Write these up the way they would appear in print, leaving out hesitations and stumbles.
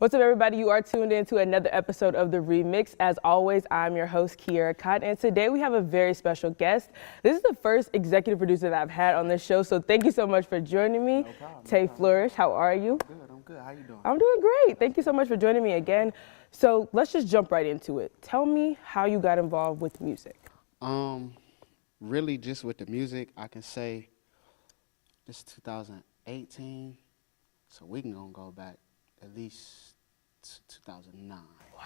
What's up, everybody? You are tuned in to another episode of The R3MIX. As always, I'm your host, Kierra, and today we have a very special guest. This is the first executive producer that I've had on this show, so thank you so much for joining me. No problem. Tay Flourish, how are you? I'm good. How you doing? I'm doing great. Thank you so much for joining me again. So let's just jump right into it. Tell me how you got involved with music. Really just with the music, I can say this is 2018, so we can go back at least 2009.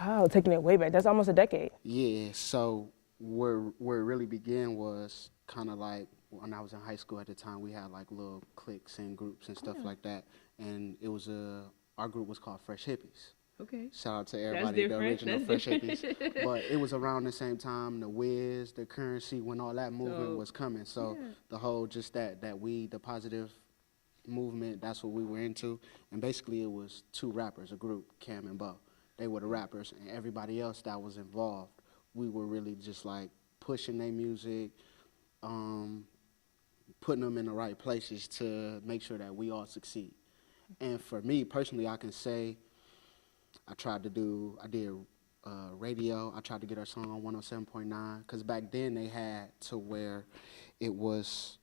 Wow, taking it way back. That's almost a decade. Yeah, so where it really began was kind of like when I was in high school at the time, we had like little cliques and groups and stuff like that. And it was our group was called Fresh Hippies. Okay. Shout out to everybody, the original Fresh Hippies. But it was around the same time, the Wiz, the Currency, when all that movement was coming. So the whole just the positive movement, that's what we were into. And basically it was two rappers, a group, Cam and Bo. They were the rappers, and everybody else that was involved, we were really just like pushing their music, putting them in the right places to make sure that we all succeed. And for me personally, I can say I did radio. I tried to get our song on 107.9, because back then they had to where it was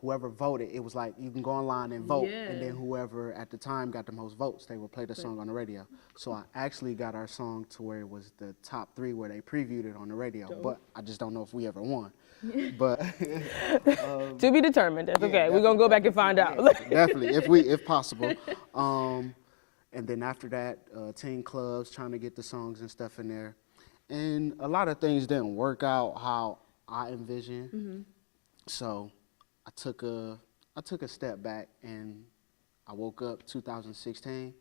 whoever voted, it was like you can go online and vote, and then whoever at the time got the most votes, they would play the song on the radio. So I actually got our song to where it was the top 3 where they previewed it on the radio, but I just don't know if we ever won. But to be determined. That's okay. We're gonna go back and find out. Definitely, if possible. And then after that, teen clubs, trying to get the songs and stuff in there. And a lot of things didn't work out how I envisioned. So I took a step back, and I woke up 2016,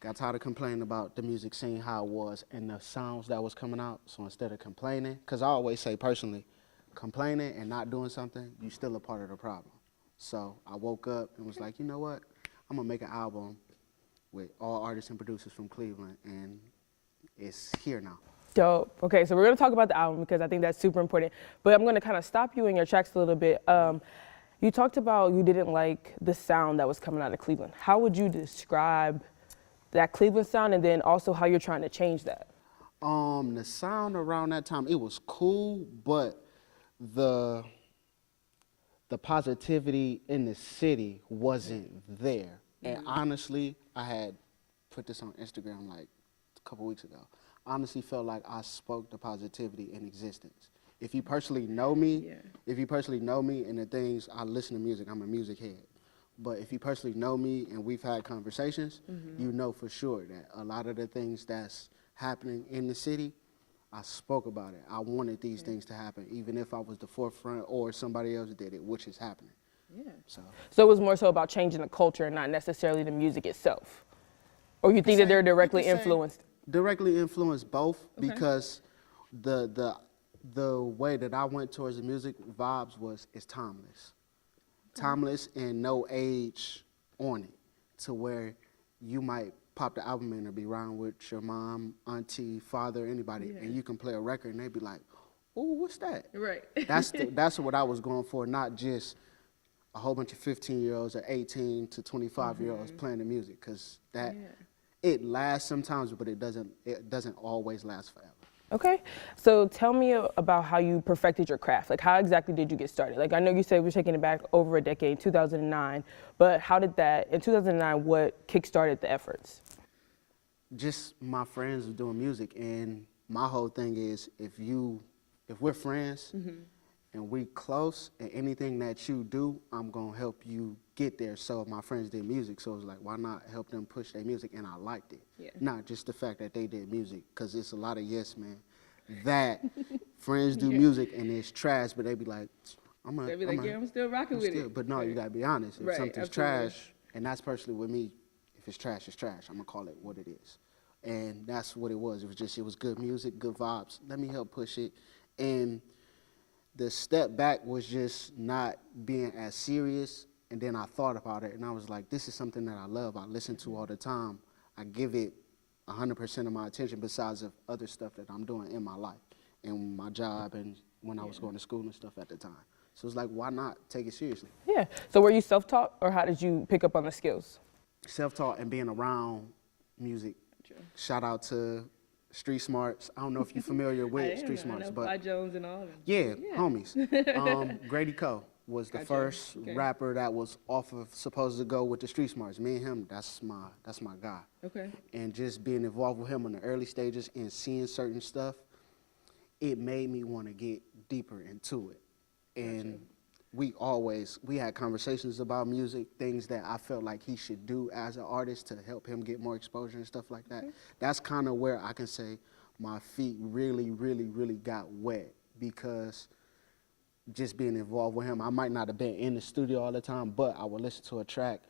got tired of complaining about the music scene, how it was, and the sounds that was coming out. So instead of complaining, because I always say personally, complaining and not doing something, you're still a part of the problem. So I woke up and was like, you know what, I'm gonna make an album with all artists and producers from Cleveland, and it's here now. Dope. Okay, so we're going to talk about the album because I think that's super important. But I'm going to kind of stop you in your tracks a little bit. You talked about you didn't like the sound that was coming out of Cleveland. How would you describe that Cleveland sound, and then also how you're trying to change that? The sound around that time, it was cool, but the positivity in the city wasn't there. And honestly, I had put this on Instagram like a couple weeks ago. I honestly felt like I spoke the positivity in existence. If you personally know me, and the things, I listen to music, I'm a music head. But if you personally know me and we've had conversations, you know for sure that a lot of the things that's happening in the city, I spoke about it. I wanted these things to happen, even if I was the forefront or somebody else did it, which is happening. Yeah. So it was more so about changing the culture and not necessarily the music itself? Or you think that they're directly influenced? Directly influenced both, because the way that I went towards the music vibes is timeless. Timeless and no age on it, to where you might pop the album in or be around with your mom, auntie, father, anybody, and you can play a record and they be like, "Oh, what's that?" Right. That's what I was going for, not just a whole bunch of 15-year-olds or 18 to 25-year-olds playing the music, because it lasts sometimes, but it doesn't always last forever. Okay, so tell me about how you perfected your craft. Like, how exactly did you get started? Like, I know you said we're taking it back over a decade, 2009, but how did that, in 2009, what kickstarted the efforts? Just my friends were doing music, and my whole thing is, if we're friends, and we close, and anything that you do, I'm gonna help you get there. So my friends did music, so it was like, why not help them push their music? And I liked it. Not just the fact that they did music, because it's a lot of yes men that friends do music and it's trash, but they be like, I'm still rocking with it. But no, you gotta be honest. If something's trash, and that's personally with me, if it's trash, it's trash. I'm gonna call it what it is. And that's what it was. It was good music, good vibes. Let me help push it. And the step back was just not being as serious, and then I thought about it, and I was like, this is something that I love, I listen to all the time, I give it 100% of my attention besides of other stuff that I'm doing in my life, and my job, and when I was going to school and stuff at the time. So it's like, why not take it seriously? Yeah, so were you self-taught, or how did you pick up on the skills? Self-taught and being around music. True. Shout out to Street Smarts. I don't know if you're familiar with Street Smarts, I know but Fly Jones and all of them. yeah, homies. Grady Coe was the Gotcha. first Okay. rapper that was off of supposed to go with the Street Smarts. Me and him, that's my guy. Okay. And just being involved with him in the early stages and seeing certain stuff, it made me want to get deeper into it. And we had conversations about music, things that I felt like he should do as an artist to help him get more exposure and stuff like that. That's kind of where I can say my feet really, really, really got wet, because just being involved with him, I might not have been in the studio all the time, but I would listen to a track,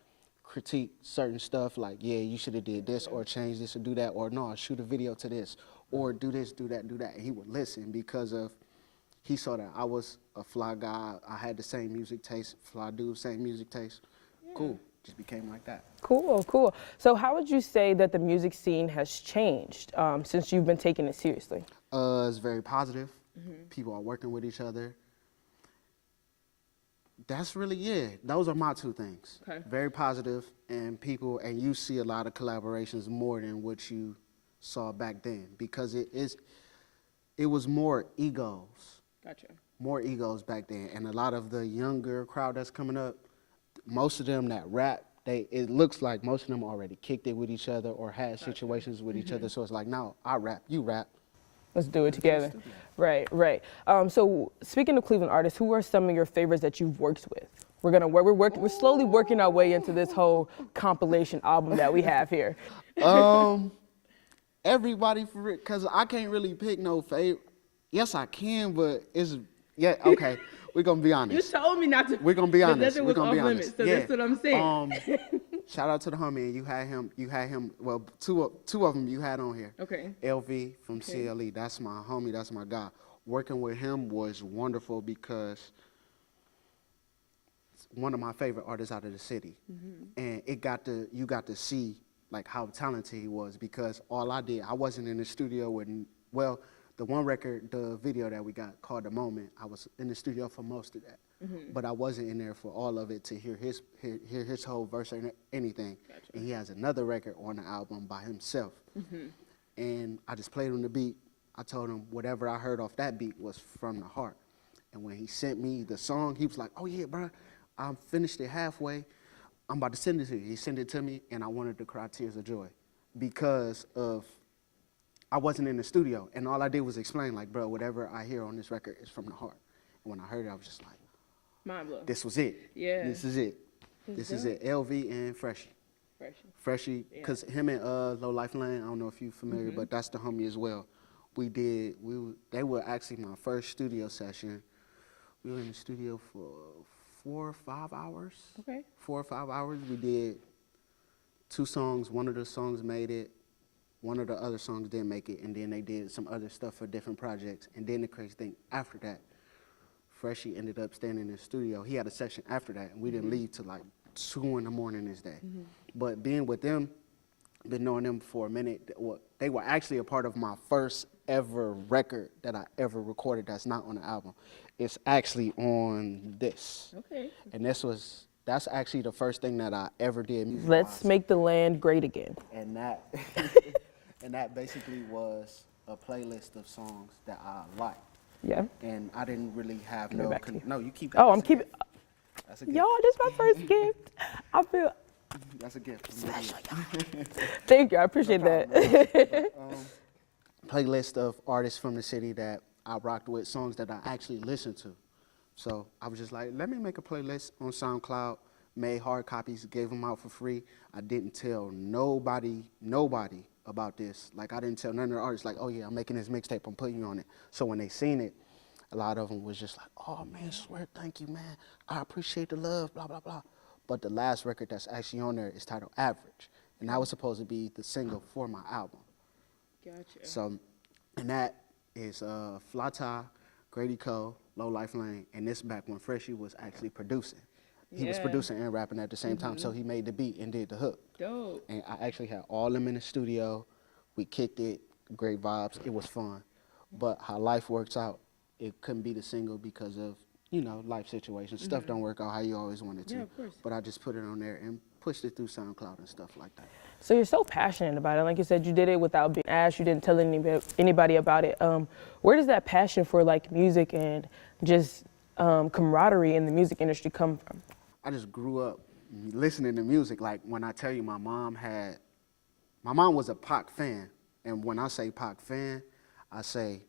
critique certain stuff like, yeah, you should have did this or change this or do that, or no, shoot a video to this, or do this, do that, do that. And he would listen because of, he saw that I was a fly guy. I had the same music taste, fly dude, same music taste. Cool, just became like that. Cool, cool. So how would you say that the music scene has changed since you've been taking it seriously? It's very positive. People are working with each other. That's really it. Those are my two things. Okay. Very positive, and people, and you see a lot of collaborations more than what you saw back then, because it was more egos. Gotcha. More egos back then, and a lot of the younger crowd that's coming up, most of them that rap, it looks like most of them already kicked it with each other or had situations with each other. So it's like, no, I rap, you rap. Let's do it together. Right, right. So speaking of Cleveland artists, who are some of your favorites that you've worked with? We're slowly working our way into this whole compilation album that we have here. Everybody for it, cause I can't really pick no favorite. Yes, I can, but okay. We're gonna be honest. You told me not to. We're gonna be honest. We're We're gonna be honest. So that's what I'm saying. Shout out to the homie, and you had him. Well, two of them you had on here. Okay. LV from CLE. That's my homie. That's my guy. Working with him was wonderful because one of my favorite artists out of the city, and you got to see like how talented he was, because all I wasn't in the studio with, well, the one record, the video that we got called The Moment, I was in the studio for most of that. But I wasn't in there for all of it to hear his whole verse or anything. Gotcha. And he has another record on the album by himself. And I just played him the beat. I told him whatever I heard off that beat was from the heart. And when he sent me the song, he was like, oh yeah, bro, I finished it halfway. I'm about to send it to you. He sent it to me, and I wanted to cry tears of joy because of, I wasn't in the studio, and all I did was explain, like, bro, whatever I hear on this record is from the heart. And when I heard it, I was just like, mind blown. this was it. Yeah. This is it. This is it. LV and Freshie. Freshie, because him and Low Life Lane, I don't know if you're familiar, but that's the homie as well. They were actually my first studio session. We were in the studio for 4 or 5 hours. Okay. 4 or 5 hours. We did 2 songs. One of the songs made it. One of the other songs didn't make it, and then they did some other stuff for different projects. And then the crazy thing, after that, Freshie ended up staying in the studio. He had a session after that, and we didn't leave till like 2 in the morning this day. But being with them, been knowing them for a minute, they were actually a part of my first ever record that I ever recorded that's not on the album. It's actually on this. Okay. And that's actually the first thing that I ever did music-wise. Let's make the land great again. And that and that basically was a playlist of songs that I liked. Yeah. And I didn't really have Give it back to you. no, you keep that. Oh, That's I'm a keeping. gift. That's a gift. Y'all, this is my first gift. I feel. That's a gift. from me. Thank you. I appreciate that. Playlist of artists from the city that I rocked with, songs that I actually listened to. So I was just like, let me make a playlist on SoundCloud, made hard copies, gave them out for free. I didn't tell nobody about this. Like, I didn't tell none of the artists, like, oh yeah, I'm making this mixtape, I'm putting you on it. So when they seen it, a lot of them was just like, oh man, swear, thank you, man. I appreciate the love, blah, blah, blah. But the last record that's actually on there is titled Average. And that was supposed to be the single for my album. Gotcha. So, and that is Flata, Grady Coe, Low Life Lane, and this back when Freshie was actually producing. He was producing and rapping at the same time, so he made the beat and did the hook. Dope. And I actually had all them in the studio. We kicked it, great vibes, it was fun. But how life works out, it couldn't be the single because of, you know, life situations. Stuff don't work out how you always want it to. Yeah, of course. But I just put it on there and pushed it through SoundCloud and stuff like that. So you're so passionate about it. Like you said, you did it without being asked. You didn't tell anybody about it. Where does that passion for like music and just camaraderie in the music industry come from? I just grew up listening to music. Like when I tell you my mom was a Pac fan. And when I say Pac fan, I say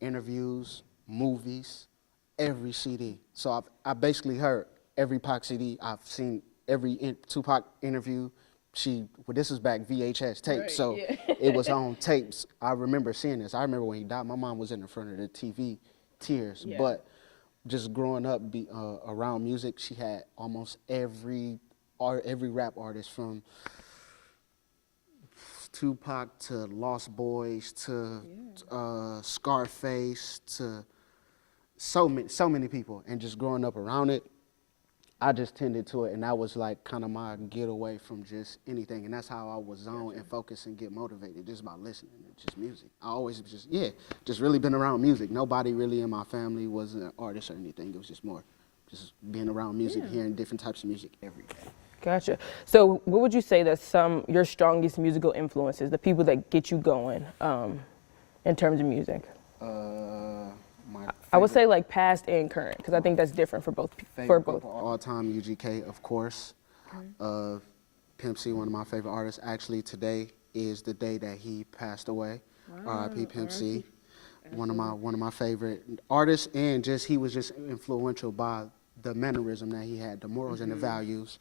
interviews, movies, every CD. So I basically heard every Pac CD. I've seen every Tupac interview. This was back VHS tape, Right, so yeah. it was on tapes. I remember seeing this. I remember when he died, my mom was in the front of the TV, tears. Yeah. But just growing up around music, she had almost every rap artist from Tupac to Lost Boys to Scarface to so many people. And just growing up around it, I just tended to it, and that was like kind of my getaway from just anything. And that's how I was zone and focus and get motivated, just by listening to just music. I always just really been around music. Nobody really in my family was an artist or anything. It was just more just being around music, hearing different types of music every day. Gotcha. So what would you say that your strongest musical influences, the people that get you going in terms of music? I would say like past and current, because I think that's different for both. All time UGK, of course. Pimp C, one of my favorite artists. Actually, today is the day that he passed away. R.I.P. Pimp C. One of my favorite artists, and he was just influential by the mannerism that he had, the morals and the values.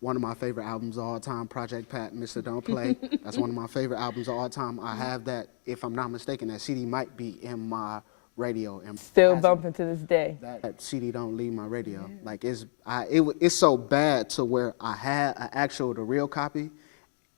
One of my favorite albums of all time, Project Pat, Mr. Don't Play. That's one of my favorite albums of all time. I have that, if I'm not mistaken, that CD might be in my radio. And Still bumping to this day. That CD don't leave my radio. Yeah. Like it's so bad to where I had the real copy,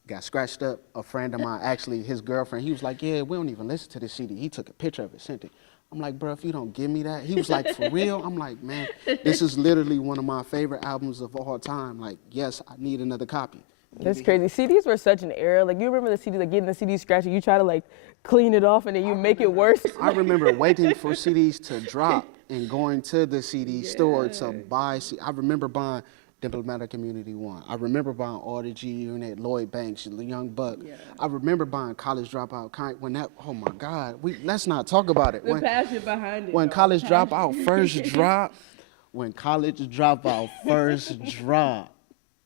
got scratched up. A friend of mine, actually his girlfriend, he was like, yeah, we don't even listen to this CD. He took a picture of it, sent it. I'm like, bro, if you don't give me that. He was like, for real? I'm like, man, this is literally one of my favorite albums of all time. Like, yes, I need another copy. That's crazy. CDs were such an era. Like, you remember the CD, like getting the CD scratched, you try to like clean it off and then you make it worse. I remember waiting for CDs to drop and going to the CD store to buy. I remember buying Diplomatic Community 1. I remember buying all the G Unit, Lloyd Banks, Young Buck. Yeah. I remember buying College Dropout. When that, oh my God, let's not talk about it. The passion behind it. When College Dropout first dropped,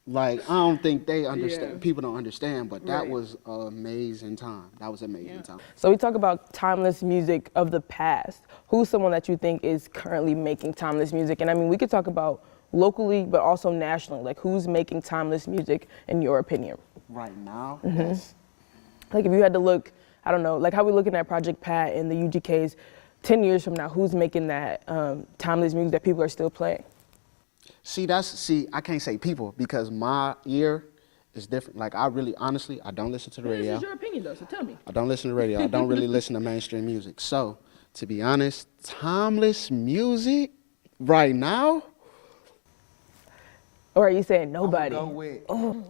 like I don't think they understand. Yeah. People don't understand, but that was an amazing time. That was an amazing time. So we talk about timeless music of the past. Who's someone that you think is currently making timeless music? And I mean, we could talk about locally, but also nationally. Like, who's making timeless music in your opinion? Right now? Like, if you had to look, I don't know, like how we looking at Project Pat and the UGKs 10 years from now, who's making that timeless music that people are still playing? See, I can't say people because my ear is different. Like, honestly, I don't listen to the radio. This is your opinion, though, so tell me. I don't listen to the radio. I don't really listen to mainstream music. So, to be honest, timeless music right now? Or are you saying nobody?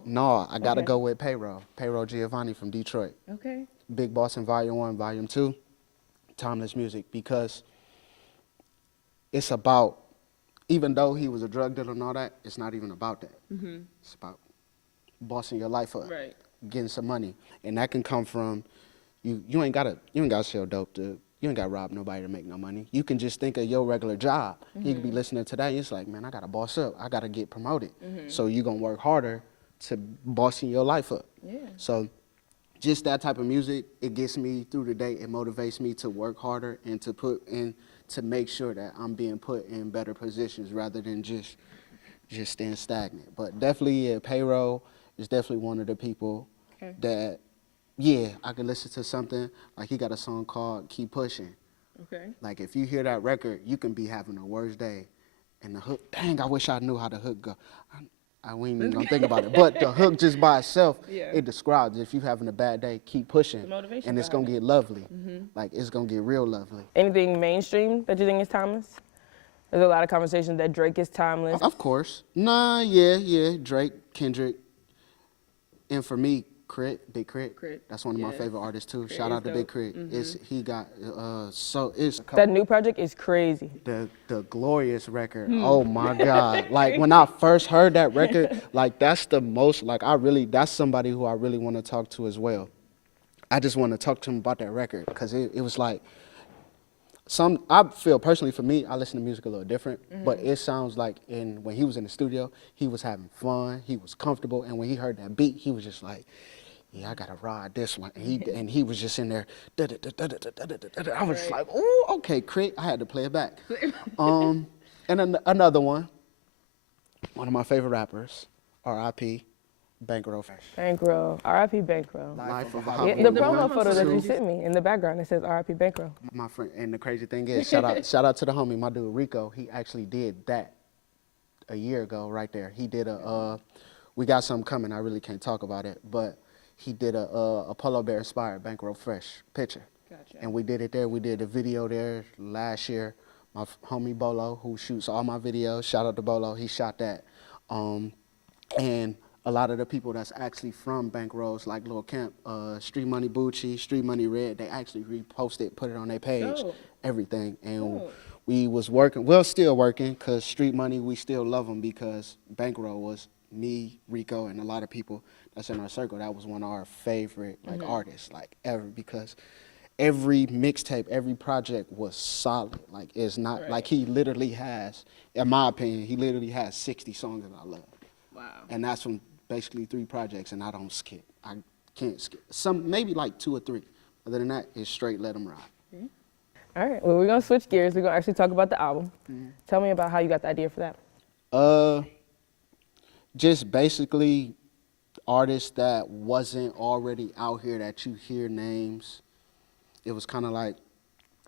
No, I gotta go with Payroll Giovanni from Detroit. Okay. Big Boss in Volume 1, Volume 2, timeless music, because it's about, even though he was a drug dealer and all that, it's not even about that. It's about bossing your life up, getting some money, and that can come from you ain't gotta sell dope you ain't got to rob nobody to make no money. You can just think of your regular job. You can be listening to that. It's like, man, I got to boss up. I got to get promoted. So you're going to work harder to bossing your life up. Yeah. So just that type of music, it gets me through the day. It motivates me to work harder and to make sure that I'm being put in better positions rather than just staying stagnant. But definitely, Payroll is definitely one of the people that, I can listen to something, like he got a song called Keep Pushing. Okay. Like if you hear that record, you can be having the worst day. And the hook, dang, I wish I knew how the hook go. I ain't even gonna think about it. But the hook just by itself, it describes if you having a bad day, keep pushing. The motivation and it's gonna get lovely. Like it's gonna get real lovely. Anything mainstream that you think is timeless? There's a lot of conversations that Drake is timeless. Of course. Drake, Kendrick. And for me, Big Crit. Crit, That's one of my yes. favorite artists too. Crit Shout is out to Big dope. Crit. He got it's That new project is crazy. the Glorious record. Oh my God! Like when I first heard that record, like that's the most like that's somebody who I really want to talk to as well. I just want to talk to him about that record because it was like I feel personally for me, I listen to music a little different, but it sounds like when he was in the studio, he was having fun, he was comfortable, and when he heard that beat, he was just like, yeah, I gotta ride this one. And he was just in there, I was just like, oh, okay, Crit. I had to play it back. And another one of my favorite rappers, R.I.P. Bankroll. Bankroll. R.I.P. Bankroll. Life of a Yeah, Hobby. the promo photo that you sent me in the background, it says R.I.P. Bankroll. My friend, and the crazy thing is, shout out to the homie, my dude Rico. He actually did that a year ago, right there. He did we got something coming. I really can't talk about it, but he did a Polo Bear inspired Bankroll Fresh picture. Gotcha. And we did it there. We did a video there last year. My homie Bolo, who shoots all my videos, shout out to Bolo. He shot that, and a lot of the people that's actually from Bankrolls, like Lil Camp, Street Money Bucci, Street Money Red, they actually reposted, put it on their page, everything. And we was working, well, still working, because Street Money, we still love them because Bankroll was me, Rico, and a lot of people that's in our circle. That was one of our favorite like artists, like ever, because every mixtape, every project was solid. Like it's not like he literally has, in my opinion, he literally has 60 songs that I love. Wow. And that's from basically 3 projects, and I don't skip. I can't skip. Some, maybe like 2 or 3. Other than that, it's straight let them ride. All right, well, we're going to switch gears. We're going to actually talk about the album. Tell me about how you got the idea for that. Just basically artists that wasn't already out here that you hear names. It was kind of like,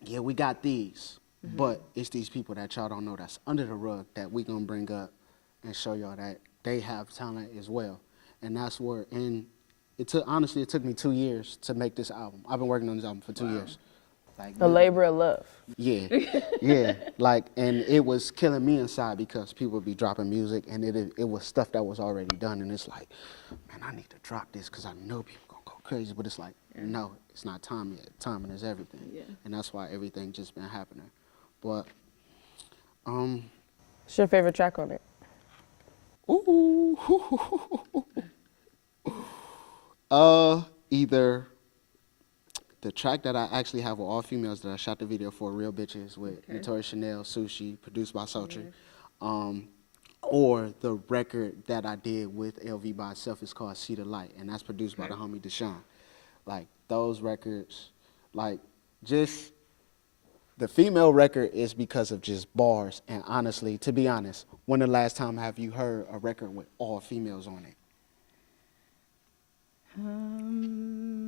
yeah, we got these, but it's these people that y'all don't know that's under the rug that we going to bring up and show y'all that they have talent as well. And that's where, and honestly, it took me 2 years to make this album. I've been working on this album for 2 years. Like, A labor of love. Yeah, yeah. Like, and it was killing me inside because people would be dropping music and it was stuff that was already done. And it's like, man, I need to drop this because I know people going to go crazy. But it's like, no, it's not time yet. Timing is everything. Yeah. And that's why everything just been happening. But, What's your favorite track on it? Either the track that I actually have with all females that I shot the video for, Real Bitches, with Notorious Chanel, Sushi, produced by Sultry, or the record that I did with LV by itself is called See the Light, and that's produced by the homie Deshaun. Like, those records, like, just, the female record is because of just bars, and honestly, to be honest, when the last time have you heard a record with all females on it?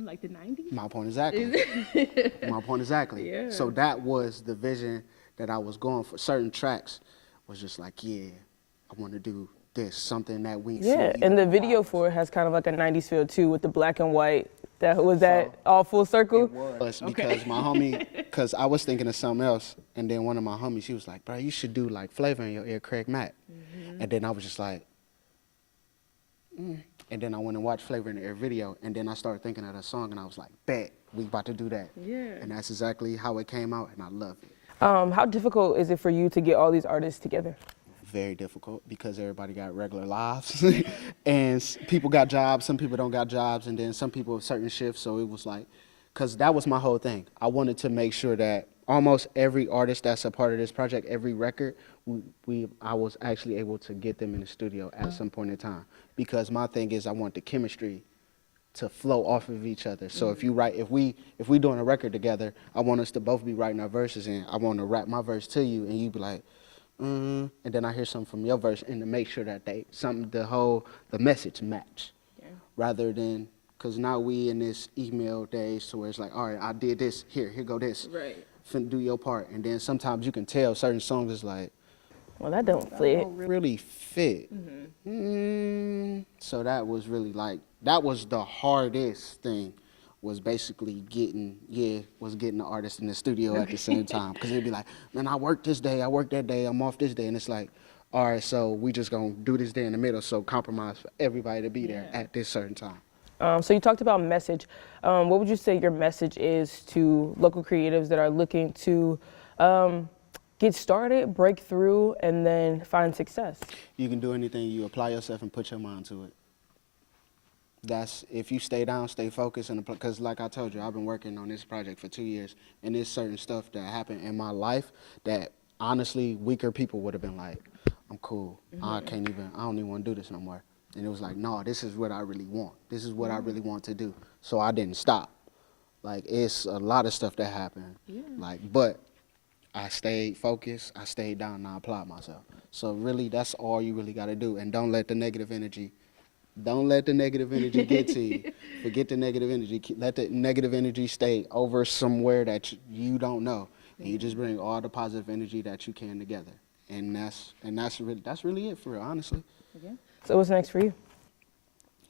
Like the 90s? My point exactly. My point exactly. Yeah. So that was the vision that I was going for. Certain tracks was just like, yeah, I want to do this, something that we see. Yeah, and the video for it has kind of like a 90s feel too with the black and white. Was that all full circle? It was because my homie, because I was thinking of something else, and then one of my homies, she was like, bro, you should do like Flavor in Your Ear, Craig Mack. And then I was just like, And then I went and watched Flavor in the Air video, and then I started thinking of that song, and I was like, bet, we about to do that. Yeah. And that's exactly how it came out, and I love it. How difficult is it for you to get all these artists together? Very difficult because everybody got regular lives and people got jobs, some people don't got jobs, and then some people have certain shifts. So it was like, because that was my whole thing. I wanted to make sure that almost every artist that's a part of this project, every record, I was actually able to get them in the studio at some point in time. Because my thing is I want the chemistry to flow off of each other. So if we doing a record together, I want us to both be writing our verses, and I want to rap my verse to you, and you be like, and then I hear something from your verse, and to make sure that the message match, rather than, because now we in this email days to where it's like, all right, I did this, here go this, right? Finna do your part, and then sometimes you can tell certain songs is like, well, that don't fit. Don't really fit. So that was really like, that was the hardest thing, was basically getting the artist in the studio at the same time. Because it'd be like, man, I work this day, I work that day, I'm off this day. And it's like, all right, so we just gonna do this day in the middle, so compromise for everybody to be there at this certain time. So you talked about message. What would you say your message is to local creatives that are looking to get started, break through, and then find success? You can do anything. You apply yourself and put your mind to it. That's if you stay down, stay focused, and because like I told you, I've been working on this project for 2 years, and there's certain stuff that happened in my life that honestly weaker people would have been like, I'm cool. I don't even want to do this no more. And it was like, no, this is what I really want. This is what I really want to do. So I didn't stop. Like, it's a lot of stuff that happened. Like, but I stayed focused, I stayed down, and I applied myself. So really, that's all you really got to do. And don't let the negative energy get to you. Forget the negative energy. Let the negative energy stay over somewhere that you don't know. And you just bring all the positive energy that you can together. And that's really it for real, honestly. Okay. So what's next for you?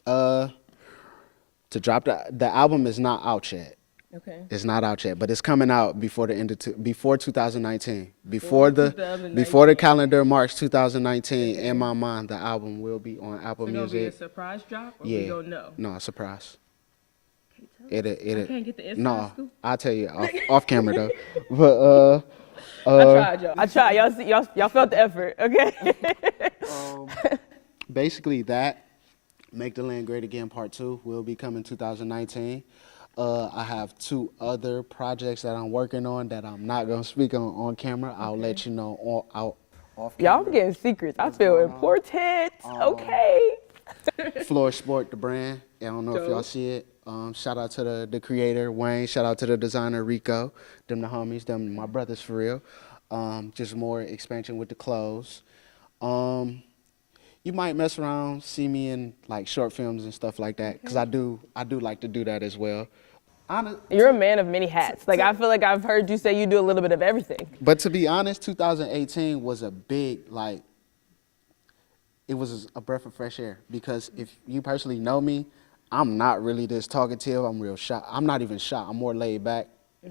To drop the album is not out yet. Okay. It's not out yet, but it's coming out before the end of before 2019. Before the calendar marks 2019. In my mind, the album will be on Apple Music. It's gonna be a surprise drop, or we don't know? No, a surprise. I can't get the inside scoop? I'll tell you off camera though. But I tried, y'all. I tried. Y'all felt the effort, okay? Basically that. Make the Land Great Again Part 2 will be coming 2019. I have 2 other projects that I'm working on that I'm not going to speak on camera. I'll let you know off camera. Y'all getting secrets. I feel important. Okay. Flourish Sport, the brand. I don't know if y'all see it. Shout out to the creator, Wayne. Shout out to the designer, Rico. Them the homies. Them my brothers for real. Just more expansion with the clothes. You might mess around, see me in like short films and stuff like that, because I do like to do that as well. You're a man of many hats. Like I feel like I've heard you say you do a little bit of everything. But to be honest, 2018 was a big it was a breath of fresh air, because if you personally know me, I'm not really this talkative. I'm real shy. I'm not even shy. I'm more laid back.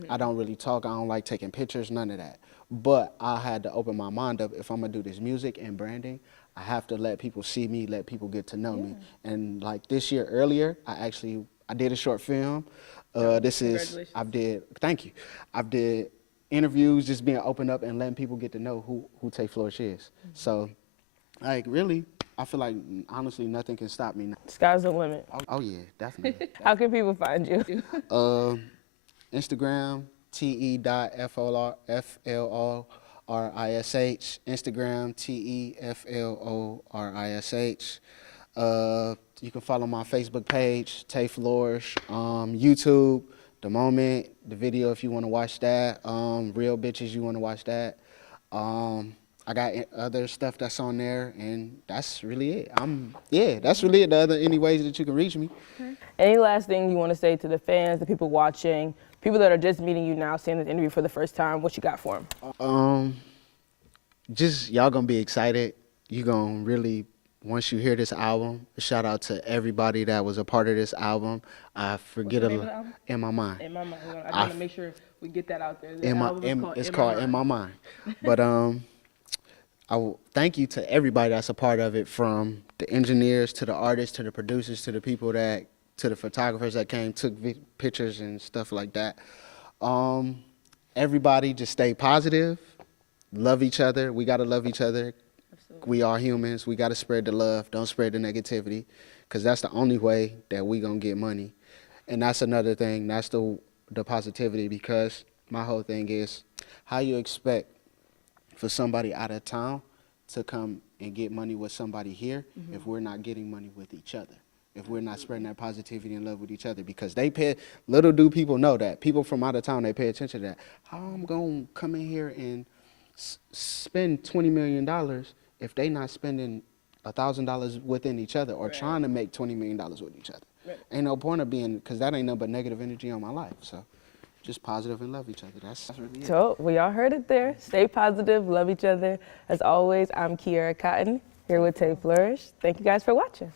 I don't really talk. I don't like taking pictures, none of that. But I had to open my mind up. If I'm gonna do this music and branding, I have to let people see me, let people get to know me. And like this year earlier, I did a short film. Thank you. I've did interviews, just being open up and letting people get to know who Tay Flourish is. So like really, I feel like honestly nothing can stop me now. Sky's the limit. Oh yeah, definitely. How can people find you? Instagram, te.florish. Instagram, TEFLORISH. You can follow my Facebook page, Tay Flourish. YouTube, The Moment, the video if you want to watch that. Real Bitches, you want to watch that. I got other stuff that's on there, and that's really it. That's really it. Any ways that you can reach me. Okay. Any last thing you want to say to the fans, the people watching, people that are just meeting you now, seeing this interview for the first time? What you got for them? Just y'all gonna be excited. You gonna really, once you hear this album, a shout out to everybody that was a part of this album. I forget In My Mind. In My Mind. I want to make sure we get that out there. It's called In My Mind. But I will thank you to everybody that's a part of it, from the engineers to the artists to the producers to the people to the photographers that came, took pictures and stuff like that. Everybody just stay positive, love each other. We gotta love each other. Absolutely. We are humans. We gotta spread the love. Don't spread the negativity, because that's the only way that we gonna get money. And that's another thing. That's the positivity, because my whole thing is how you expect for somebody out of town to come and get money with somebody here if we're not getting money with each other, if we're not spreading that positivity and love with each other. Because little do people know that people from out of town, they pay attention to that. How I'm gonna come in here and spend $20 million if they not spending $1,000 within each other, or trying to make $20 million with each other? Right. Ain't no point of being, because that ain't nothing but negative energy on my life. So just positive and love each other. That's really it. So we all heard it there. Stay positive, love each other. As always, I'm Kierra Cotton, here with Tay Flourish. Thank you guys for watching.